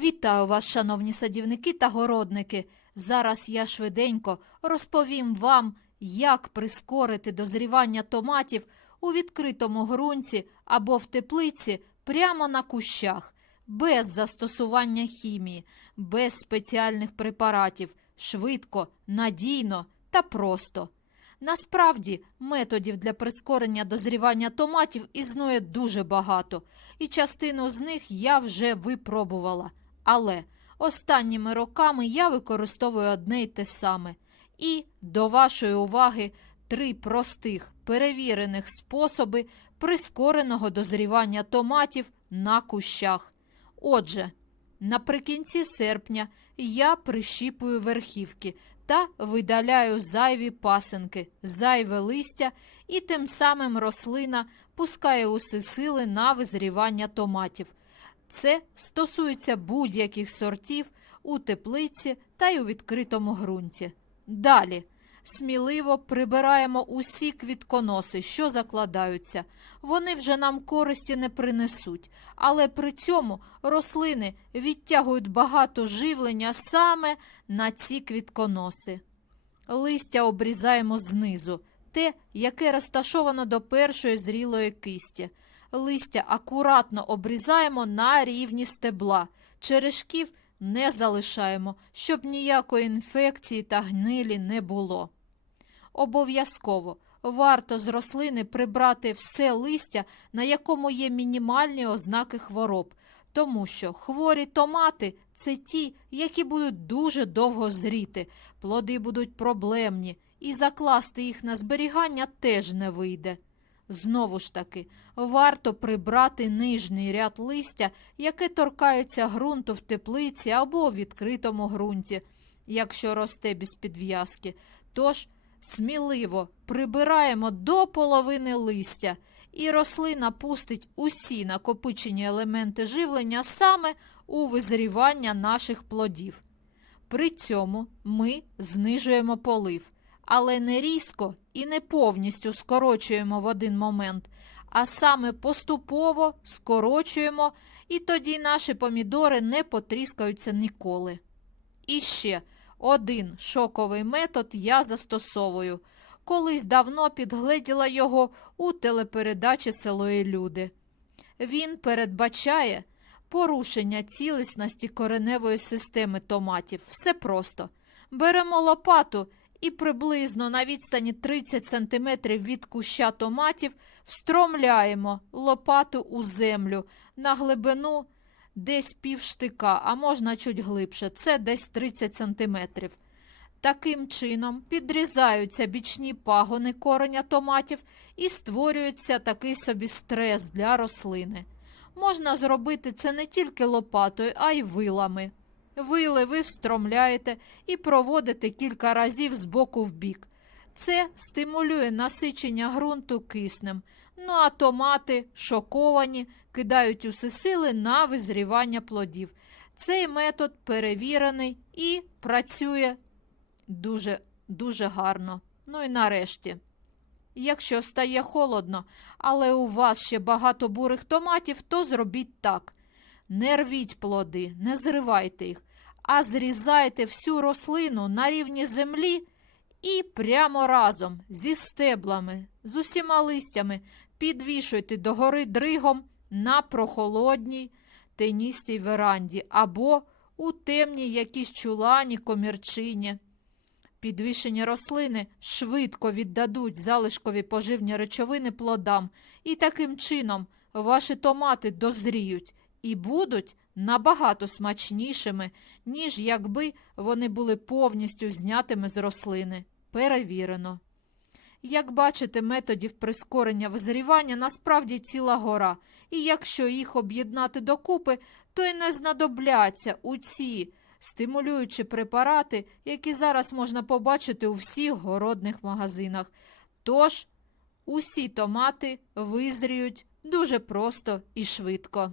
Вітаю вас, шановні садівники та городники. Зараз я швиденько розповім вам, як прискорити дозрівання томатів у відкритому ґрунті або в теплиці прямо на кущах, без застосування хімії, без спеціальних препаратів, швидко, надійно та просто. Насправді, методів для прискорення дозрівання томатів існує дуже багато, і частину з них я вже випробувала. Але останніми роками я використовую одне й те саме. І до вашої уваги три простих перевірених способи прискореного дозрівання томатів на кущах. Отже, наприкінці серпня я прищіпую верхівки та видаляю зайві пасинки, зайве листя, і тим самим рослина пускає усе сили на визрівання томатів. Це стосується будь-яких сортів у теплиці та й у відкритому ґрунті. Далі сміливо прибираємо усі квітконоси, що закладаються. Вони вже нам користі не принесуть, але при цьому рослини відтягують багато живлення саме на ці квітконоси. Листя обрізаємо знизу, те, яке розташовано до першої зрілої кисті. Листя акуратно обрізаємо на рівні стебла. Черешків не залишаємо, щоб ніякої інфекції та гнилі не було. Обов'язково варто з рослини прибрати все листя, на якому є мінімальні ознаки хвороб, тому що хворі томати це ті, які будуть дуже довго зріти, плоди будуть проблемні, і закласти їх на зберігання теж не вийде. Знову ж таки, варто прибрати нижній ряд листя, яке торкається ґрунту в теплиці або у відкритому ґрунті, якщо росте без підв'язки. Тож сміливо прибираємо до половини листя, і рослина пустить усі накопичені елементи живлення саме у визрівання наших плодів. При цьому ми знижуємо полив, але не різко і не повністю скорочуємо в один момент, а саме поступово скорочуємо, і тоді наші помідори не потріскаються ніколи. І ще один шоковий метод я застосовую. Колись давно підгледіла його у телепередачі Селої люди. Він передбачає порушення цілісності кореневої системи томатів. Все просто. Беремо лопату і приблизно на відстані 30 см від куща томатів встромляємо лопату у землю на глибину десь півштика, а можна чуть глибше, це десь 30 см. Таким чином підрізаються бічні пагони кореня томатів і створюється такий собі стрес для рослини. Можна зробити це не тільки лопатою, а й вилами. Вили ви встромляєте і проводите кілька разів з боку в бік. Це стимулює насичення ґрунту киснем. Ну а томати, шоковані, кидають усе сили на визрівання плодів. Цей метод перевірений і працює дуже, дуже гарно. Ну і нарешті. Якщо стає холодно, але у вас ще багато бурих томатів, то зробіть так. Не рвіть плоди, не зривайте їх, а зрізайте всю рослину на рівні землі і прямо разом зі стеблами, з усіма листями підвішуйте догори дригом на прохолодній теністій веранді або у темній якійсь чулані комірчині. Підвішені рослини швидко віддадуть залишкові поживні речовини плодам, і таким чином ваші томати дозріють і будуть набагато смачнішими, ніж якби вони були повністю знятими з рослини. Перевірено. Як бачите, методів прискорення визрівання насправді ціла гора, і якщо їх об'єднати докупи, то й не знадобляться у ці стимулюючі препарати, які зараз можна побачити у всіх городних магазинах. Тож усі томати визріють дуже просто і швидко.